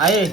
आहे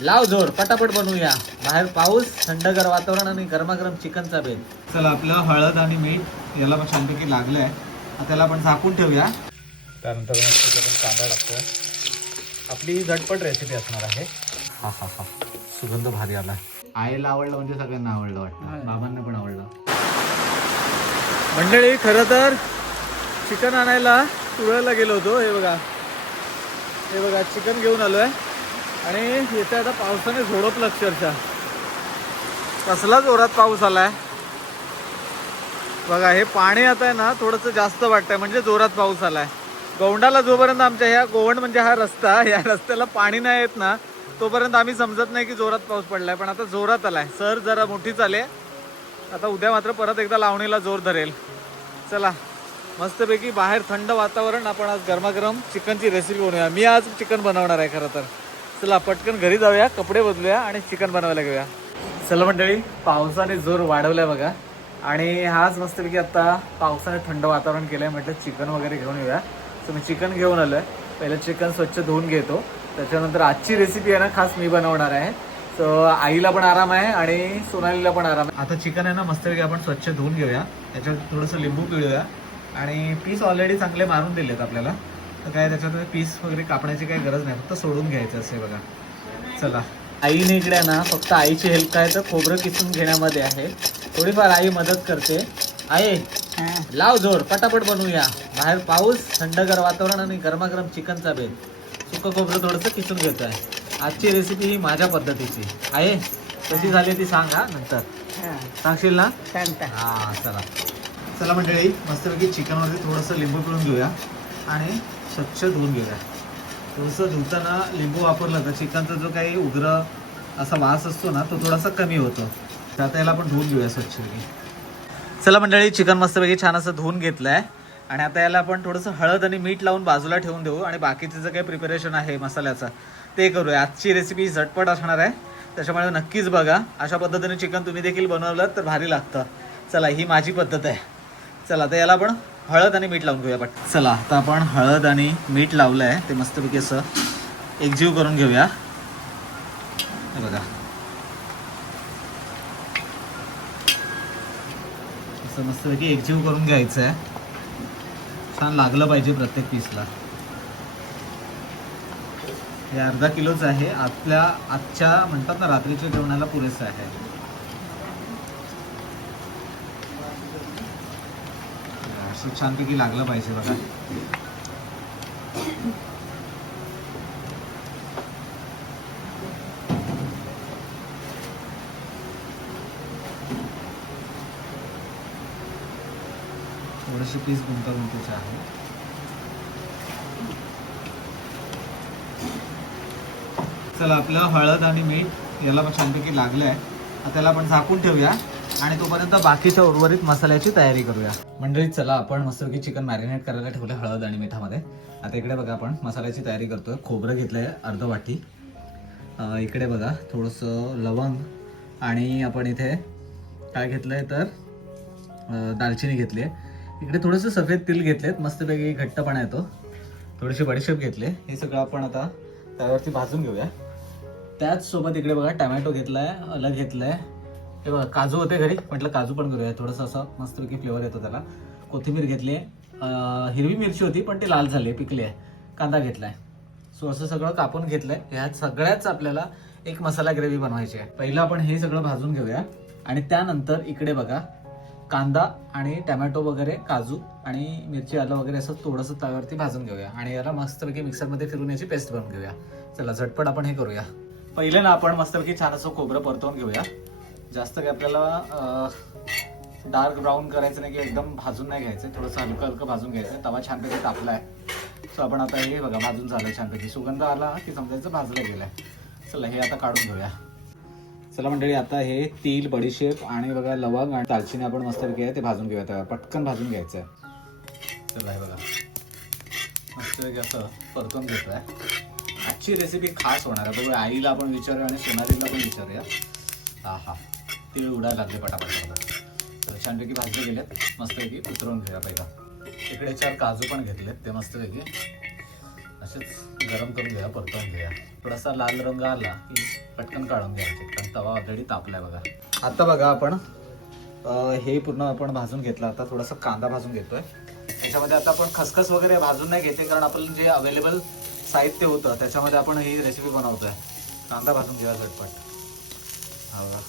लाव जोर, पटापट बनवूया. बाहेर पाऊस, थंडगार वातावरण आणि गरमागरम चिकनचा बेत. चला आपलं हळद आणि मीठ याला पण छानपैकी लागलंय. आता त्याला आपण झाकून ठेवूया. त्यानंतर मस्त आपण कांदा टाकतो. आपली झटपट रेसिपी असणार आहे. हा हा हा, सुगंध भारी आला. आईला आवडलं म्हणजे सगळ्यांना आवडलं वाटतं, बाबांना पण आवडलं. मंडळी खरं तर चिकन आणायला तुळ्याला गेलो होतो. हे बघा चिकन घेऊन आलोय आणि येते आता पावसाने झोडपलं अक्षरशः. कसला जोरात पाऊस आलाय बघा. हे पाणी आता आहे ना थोडंसं जास्त वाटतंय, म्हणजे जोरात पाऊस आलाय. गौंडाला जोपर्यंत आमच्या ह्या गोवंड म्हणजे हा रस्ता, या रस्त्याला पाणी नाही येत ना तोपर्यंत आम्ही समजत नाही की जोरात पाऊस पडलाय. पण आता जोरात आलाय. सर जरा मोठी चाले. आता उद्या मात्र परत एकदा लावणीला जोर धरेल. चला मस्तपैकी बाहेर थंड वातावरण, आपण आज गरमागरम चिकनची रेसिपी बनवूया. मी आज चिकन बनवणार आहे खरं तर. चला पटकन घरी जाऊया, कपडे बदलूया आणि चिकन बनवायला घेऊया. चला मंडळी, पावसाने जोर वाढवलाय बघा. आणि हाच मस्तपैकी आता पावसाने थंड वातावरण केलंय. म्हटलं चिकन वगैरे घेऊन येऊया. तर मी चिकन घेऊन आलोय. पहिलं चिकन स्वच्छ धुवून घेतो. त्याच्यानंतर आजची रेसिपी आहे ना खास मी बनवणार आहे. सो आईला पण आराम आहे आणि सोनालीला पण आराम आहे. आता चिकन आहे ना मस्तपैकी आपण स्वच्छ धुवून घेऊया. त्याच्यात थोडंसं लिंबू पिळूया. आणि पीस ऑलरेडी चांगले मारून दिलेत आपल्याला, तर काय त्याच्यात पीस वगैरे कापण्याची काही गरज नाही, फक्त सोडून घ्यायचं असे बघा. चला आईने इकडे ना फक्त आईची हेल्प काय तर खोबरं किसून घेण्यामध्ये आहे. थोडीफार आई मदत करते. आहे लाव जोर, पटापट बनवूया. बाहेर पाऊस, थंडगार वातावरण आणि गरमागरम चिकनचा बेत. सुकं खोबरं थोडंसं किसून घ्यायचं आहे. आजची रेसिपी ही माझ्या पद्धतीची आहे. कशी झाली ती सांग हा नंतर. सांगशील ना? हा चला. चला मंडळी, मस्तपैकी चिकनवरती थोडंसं लिंबू पिळून घेऊया आणि स्वच्छ धुवून घेऊया. थोडंसं धुताना लिंबू वापरलं तर चिकनचा जो काही उग्र असा वास असतो ना तो थोडासा कमी होतो. तर आता याला आपण धुवून घेऊया स्वच्छपैकी. चला मंडळी, चिकन मस्तपैकी छान असं धुवून घेतलं आहे. आणि आता याला आपण थोडंसं हळद आणि मीठ लावून बाजूला ठेवून देऊ आणि बाकीचं जे काही प्रिपरेशन आहे मसाल्याचं ते करूया. आजची रेसिपी झटपट असणार आहे, त्याच्यामुळे नक्कीच बघा. अशा पद्धतीने चिकन तुम्ही देखील बनवलं तर भारी लागतं. चला ही माझी पद्धत आहे. चला आता याला आपण हळद आणि मीठ लावून घेऊया पट. चला आता आपण हळद आणि मीठ लावलं आहे, ते मस्तपैकी असं एकजीव करून घेऊया. हे बघा असं मस्तपैकी एकजीव करून घ्यायचं आहे. छान लागलं पाहिजे प्रत्येक पीसला. हे अर्धा किलोच आहे. आजच्या म्हणतात ना रात्रीच्या जेवणाला पुरेसं आहे. असं छानपैकी लागलं पाहिजे बघा. थोडेसे पीस गुंतागुंतीचे आहे. चला आपलं हळद आणि मीठ याला पण छानपैकी लागलं आहे. आता त्याला आपण झाकून ठेवूया आणि तोपर्यंत बाकीच्या उर्वरित मसाल्याची तयारी करूया. मंडळी चला आपण मस्तपैकी चिकन मॅरिनेट करायला ठेवलं हळद आणि मिठामध्ये. आता इकडे बघा आपण मसाल्याची तयारी करतोय. खोबरं घेतलंय अर्ध वाटी. इकडे बघा थोडंसं लवंग आणि आपण इथे काय घेतलंय तर दालचिनी घेतली आहे. इकडे थोडंसं सफेद तिल घेतलेत, मस्तपैकी घट्टपणा येतो. थोडीशी बडीशेप घेतले. हे सगळं आपण आता त्यावरती भाजून घेऊया. त्याच सोबत इकडे बघा टमॅटो घेतलाय, आलं घेतलंय. हे बघा काजू होते घरी, म्हटलं काजू पण करूया. थोडंसं असं मस्तपैकी फ्लेवर येतो त्याला. कोथिंबीर घेतली. हिरवी मिरची होती पण ती लाल झाली, पिकली आहे. कांदा घेतलाय. सो असं सगळं कापून घेतलंय. ह्या सगळ्याच आपल्याला एक मसाला ग्रेव्ही बनवायची आहे. पहिलं आपण हे सगळं भाजून घेऊया आणि त्यानंतर इकडे बघा कांदा आणि टमॅटो वगैरे, काजू आणि मिरची, आलं वगैरे असं थोडंसं तव्यावरती भाजून घेऊया आणि याला मस्तपैकी मिक्सरमध्ये फिरून याची पेस्ट बनवून घेऊया. चला झटपट आपण हे करूया. पहिले ना आपण मस्तपैकी छान असं खोबरं परतवून घेऊया. जास्त काही आपल्याला डार्क ब्राऊन करायचं नाही की एकदम भाजून नाही घ्यायचं. थोडंसं हलकं हलकं भाजून घ्यायचं. तवा छानपैकी तापला आहे. सो आपण आता हे बघा भाजून झालं छानपैकी. सुगंध आला की समजायचं भाजलं गेलं आहे. चला हे आता काढून घेऊया. चला मंडळी आता हे तीळ, बडीशेप आणि बघा लवंग आणि दालचिनी आपण मस्तपैकी आहे ते भाजून घेऊया. त्यावर पटकन भाजून घ्यायचं आहे. चला हे बघा मस्तपैकी असं परतून घेतोय. आजची रेसिपी खास होणार आहे. बघूया आईला आपण विचारूया आणि सोनालीला पण विचारूया. हा हा तीळ उडायला लागले पटापट. तर छानपैकी भाजले गेलेत. मस्तपैकी उतरवून घेऊया पहिला. इकडे 4 काजू पण घेतलेत ते मस्तपैकी असेच गरम करून घेऊया, परतवून घेऊया. थोडासा लाल रंग आला की पटकन काढून घ्यायचे, कारण तवा ऑलरेडी तापलाय बघा. आता बघा आपण हे पूर्ण आपण भाजून घेतलं. आता थोडासा कांदा भाजून घेतोय. त्याच्यामध्ये आता आपण खसखस वगैरे भाजून नाही घेते, कारण आपलं जे अवेलेबल साहित्य होतं त्याच्यामध्ये आपण ही रेसिपी बनवतोय. कांदा भाजून घेऊया झटपट. हा,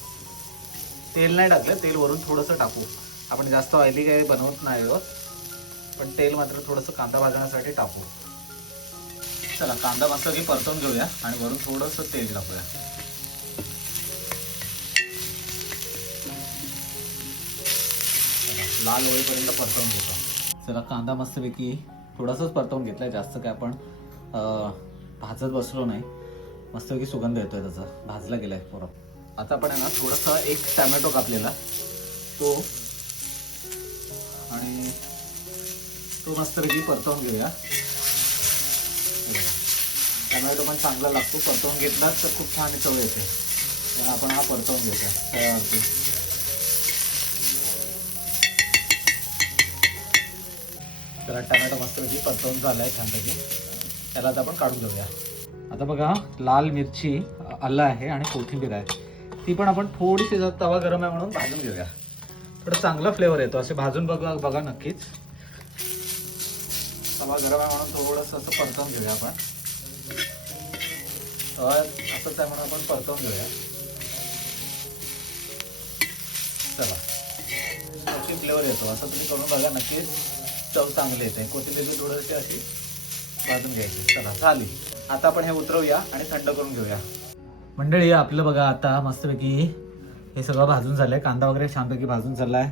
तेल नाही टाकलं, तेल वरून थोडंसं टाकू. आपण जास्त ऑइली काही बनवत नाही आहोत, पण तेल मात्र थोडंसं कांदा भाजण्यासाठी टाकू. चला कांदा मस्त की परतवून घेऊया आणि वरून थोडंसं तेल टाकूया. लाल होईपर्यंत परतवून घेतो. चला कांदा मस्तपैकी थोडासाच परतवून घेतलाय, जास्त काय आपण भाजत बसलो नाही. मस्तपैकी सुगंध येतोय त्याचा, भाजला गेलाय पूर्ण. आता आपण आहे ना थोडासा एक टॅमॅटो कापलेला तो आणि तो मस्तपैकी परतवून घेऊया. टॅमॅटो पण चांगला लागतो, परतवून घेतला तर खूप छान चव येते. त्यामुळे आपण हा परतवून घेतो. त्याला टॅमॅटो मस्तपैकी परतवून झालाय छानपैकी. त्याला आता आपण काढून घेऊया. आता बघा लाल मिरची, आलं आहे आणि कोथिंबीर आहे, ती पण आपण थोडीशी तवा गरम आहे म्हणून भाजून घेऊया. थोडं चांगला फ्लेवर येतो. असे भाजून बघा नक्कीच. तवा गरम आहे म्हणून थोडंसं असं परतवून घेऊया आपण. तवा असंच आहे म्हणून आपण परतवून घेऊया. चला अशी फ्लेवर येतो. असं तुम्ही करून बघा नक्कीच, चव चांगली येते. कोथिंबीर थोडीशी अशी भाजून घ्यायची. चला झाली. आता आपण हे उतरवूया आणि थंड करून घेऊया. मंडळी आपलं बघा आता मस्तपैकी हे सगळं भाजून झालंय. कांदा वगैरे छानपैकी भाजून झालाय,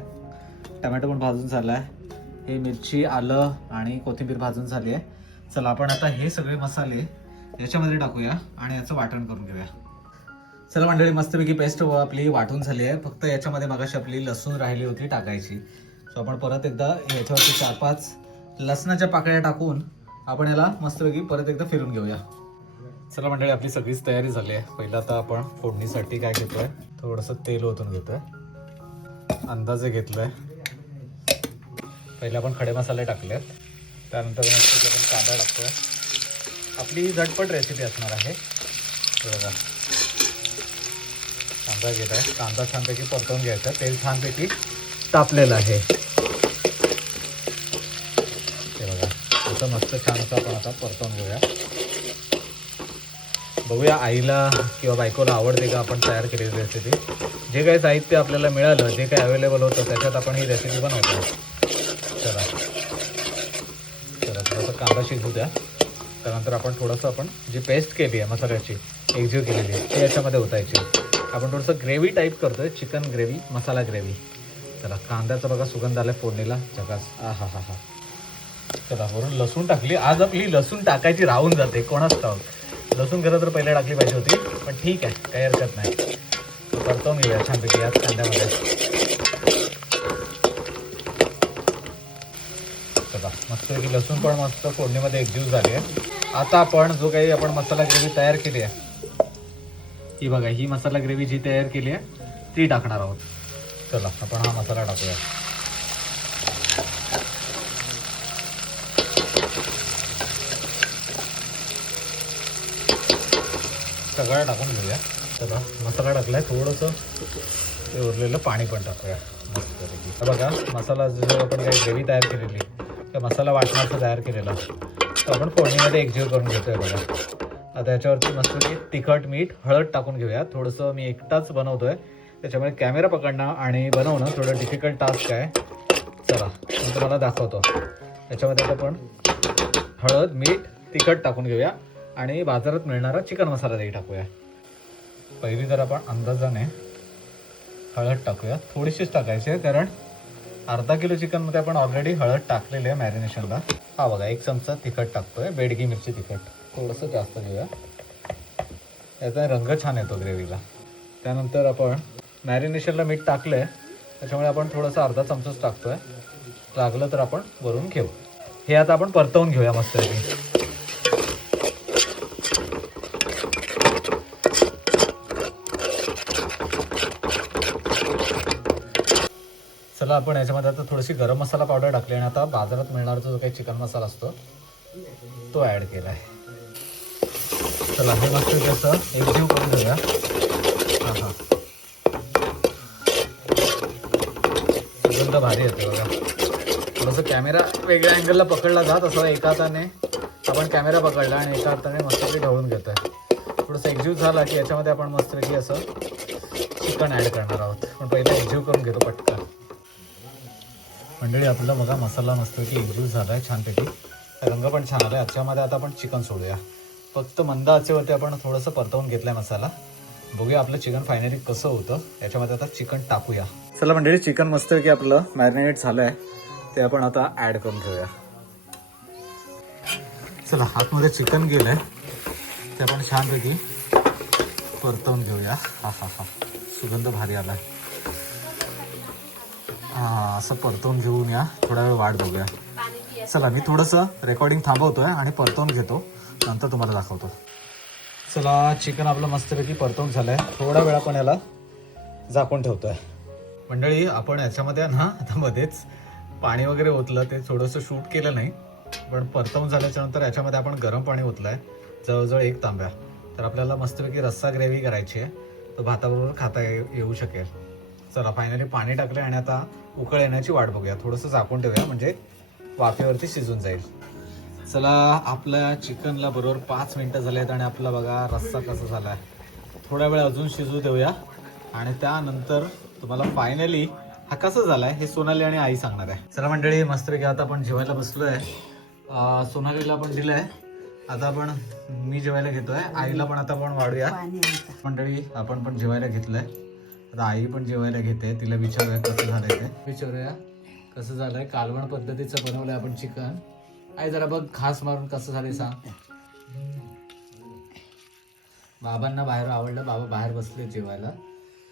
टमॅटो पण भाजून झालाय, हे मिरची, आलं आणि कोथिंबीर भाजून झाली आहे. चला आपण आता हे सगळे मसाले याच्यामध्ये टाकूया आणि याचं वाटण करून घेऊया. चला मंडळी मस्तपैकी पेस्ट आपली वाटून झाली आहे. फक्त याच्यामध्ये मगाशी आपली लसूण राहिली होती टाकायची. सो आपण परत एकदा याच्यावरती 4-5 लसणाच्या पाकळ्या टाकून आपण याला मस्तपैकी परत एकदा फिरून घेऊया. चला मंडळी आपली सगळीच तयारी झाली आहे. पहिलं आता आपण फोडणीसाठी काय घेतोय, थोडंसं तेल ओतून घेतोय, अंदाजे घेतलोय. पहिले आपण खडे मसाले टाकलेत, त्यानंतर मस्त आपण कांदा टाकतोय. आपली झटपट रेसिपी असणार आहे. बघा कांदा घेत आहे, कांदा छानपैकी परतवून घ्यायचा. तेल छानपैकी तापलेलं आहे ते बघा. असं मस्त छान असं आपण आता परतवून घेऊया. बघूया आईला किंवा बायकोला आवडते का आपण तयार केलेली रेसिपी. जे काही साहित्य आपल्याला मिळालं, जे काही अवेलेबल होतं त्याच्यात आपण ही रेसिपी बनवतो. चला थोडंसं कांदा शिजू द्या. त्यानंतर आपण थोडंसं आपण जी पेस्ट केली आहे मसाल्याची, एकजीव केलेली आहे, ती याच्यामध्ये ओतायची. आपण थोडंसं ग्रेव्ही टाईप करतोय, चिकन ग्रेव्ही, मसाला ग्रेव्ही. चला कांद्याचा बघा सुगंध आला फोडणीला, झकास. हा. चला वरून लसूण टाकली. आज आपली लसूण टाकायची राहून जाते, कोणाच ठाऊक. लसूण खरं तर पहिले टाकली पाहिजे होती, पण ठीक आहे, काही हरकत नाही. परतवून घेऊया छानपैकी याच कांद्यामध्ये. चला मस्तपैकी लसूण पण मस्त फोडणीमध्ये एकजीव झाली आहे. आता आपण जो काही आपण मसाला ग्रेव्ही तयार केली आहे, ही बघा, ही मसाला ग्रेव्ही जी तयार केली आहे ती टाकणार आहोत. चला आपण हा मसाला टाकूया. सगळं टाकून घेऊया. चला मसाला टाकलाय, थोडंसं ते उरलेलं पाणी पण टाकूया मस्तपैकी. बघा मसाला जो आपण काही ग्रेव्ही तयार केलेली, त्या मसाला वाटणाचं तयार केलेला तो आपण फोडणीमध्ये एकजीव करून घेतोय बघा. आता याच्यावरती मस्तपैकी तिखट, मीठ, हळद टाकून घेऊया. थोडंसं मी एकटाच बनवतोय, त्याच्यामुळे कॅमेरा पकडणं आणि बनवणं थोडं डिफिकल्ट टास्क आहे. चला मी तुम्हाला दाखवतो. याच्यामध्ये आपण हळद, मीठ, तिखट टाकून घेऊया आणि बाजारात मिळणारा चिकन मसाला दही टाकूया. पहिली जर आपण अंदाजाने हळद टाकूया, थोडीशीच टाकायची आहे, कारण अर्धा किलो चिकनमध्ये आपण ऑलरेडी हळद टाकलेली आहे मॅरिनेशनला. हा बघा 1 चमचा तिखट टाकतोय, बेडगी मिरची तिखट थोडंसं जास्त घेऊया, याचा रंग छान येतो ग्रेव्हीला. त्यानंतर आपण मॅरिनेशनला मीठ टाकलंय, त्याच्यामुळे आपण थोडंसं अर्धा चमचाच टाकतोय. लागलं तर आपण वरून घेऊ. हे आता आपण परतवून घेऊया मस्तपैकी. चला आपण याच्यामध्ये आता थोडीशी गरम मसाला पावडर टाकली आणि आता बाजारात मिळणारा जो काही चिकन मसाला असतो तो ॲड केला आहे. चला हे मस्त कसं एकजीव करून घेऊया. हां हां, सुगंध भारी येतो बघा. थोडंसं कॅमेरा वेगळ्या अँगलला पकडला जात असं एका हाताने आपण कॅमेरा पकडला आणि एका हाताने मस्तपैकी ढवळून घेतोय. थोडंसं एकजीव झाला की याच्यामध्ये आपण मस्तपैकी असं चिकन ॲड करणार आहोत. पण पहिला एकजीव करून घेतो पटकन. मंडळी आपला बघा मसाला मस्तपैकी एकजीव झाला आहे छानपैकी. रंग पण छान आला आहे. याच्यामध्ये आता आपण चिकन सोडूया. फक्त मंद आचेवरती आपण थोडंसं परतवून घेतलं आहे मसाला. बघूया आपलं चिकन फायनली कसं होतं. याच्यामध्ये आता चिकन टाकूया. चला मंडळी चिकन मस्तपैकी आपलं मॅरिनेट झालं आहे. ते आपण आता ॲड करून घेऊया. चला आतमध्ये चिकन गेलं आहे ते आपण छानपैकी परतवून घेऊया. हा हा हा, सुगंध भारी आला आहे. हां असं परतवून घेऊन या. थोडा वेळ वाट बघूया. चला मी थोडंसं रेकॉर्डिंग थांबवतोय आणि परतवून घेतो, नंतर तुम्हाला दाखवतो. चला चिकन आपलं मस्तपैकी परतवून झालं आहे. थोडा वेळ आपण याला झाकून ठेवतोय. मंडळी आपण याच्यामध्ये ना आता मध्येच पाणी वगैरे ओतलं, ते थोडंसं शूट केलं नाही. पण परतवून झाल्याच्या नंतर याच्यामध्ये आपण गरम पाणी ओतलं आहे जवळजवळ 1 तांब्या. तर आपल्याला मस्तपैकी रस्सा ग्रेव्ही करायची आहे, तर भाताबरोबर खाता येऊ शकेल. चला फायनली पाणी टाकलं आणि आता उकळ येण्याची वाट बघूया. थोडंसं झाकून ठेवूया म्हणजे वाफेवरती शिजून जाईल. चला आपल्या चिकनला बरोबर 5 मिनटं झाले आहेत आणि आपला बघा रस्सा कसा झाला आहे. थोडा वेळ अजून शिजू देऊया आणि त्यानंतर तुम्हाला फायनली हा कसा झाला आहे हे सोनाली आणि आई सांगणार आहे. चला मंडळी मस्तपैकी आता आपण जेवायला बसलो आहे. सोनालीला पण दिलं आहे. आता आपण मी जेवायला घेतोय. आईला पण आता आपण वाढूया. मंडळी आपण पण जेवायला घेतलंय. आता आई पण जेवायला घेते. तिला विचारूया कसं झालंय ते. विचारूया कसं झालंय. कालवण पद्धतीचं बनवलंय आपण चिकन. आई जरा बघ खास मारून कसं झालंय सांग. बाबांना बाहेर आवडलं. बाबा बाहेर बसले जेवायला.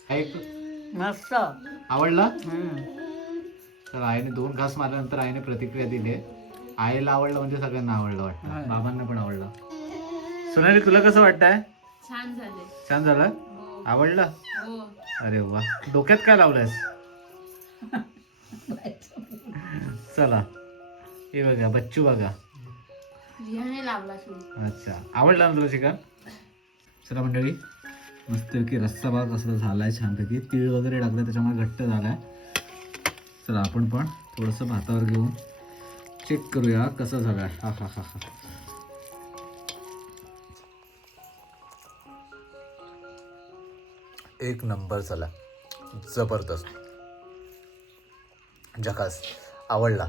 ऐक मस्त आवडला. तर आईने 2 घास मारल्यानंतर आईने प्रतिक्रिया दिली. आईला आवडलं म्हणजे सगळ्यांना आवडलं वाटतं. बाबांना पण आवडलं. सोनाली तुला कसं वाटतंय. छान झाले. छान झालं. आवडलं. अरे वा. डोक्यात काय लावलंयस. चला हे बघा बच्चू बघा. अच्छा आवडलं ना तुला चिकन. चला मंडळी मस्तपैकी रस्सा बघा कसं झालाय छानपैकी. तीळ वगैरे टाकलं त्याच्यामुळे घट्ट झालाय. चला आपण पण थोडंसं भातावर घेऊन चेक करूया कसं झालंय. हा हा हा हा, एक नंबर झाला. जबरदस्त झकास. आवडला.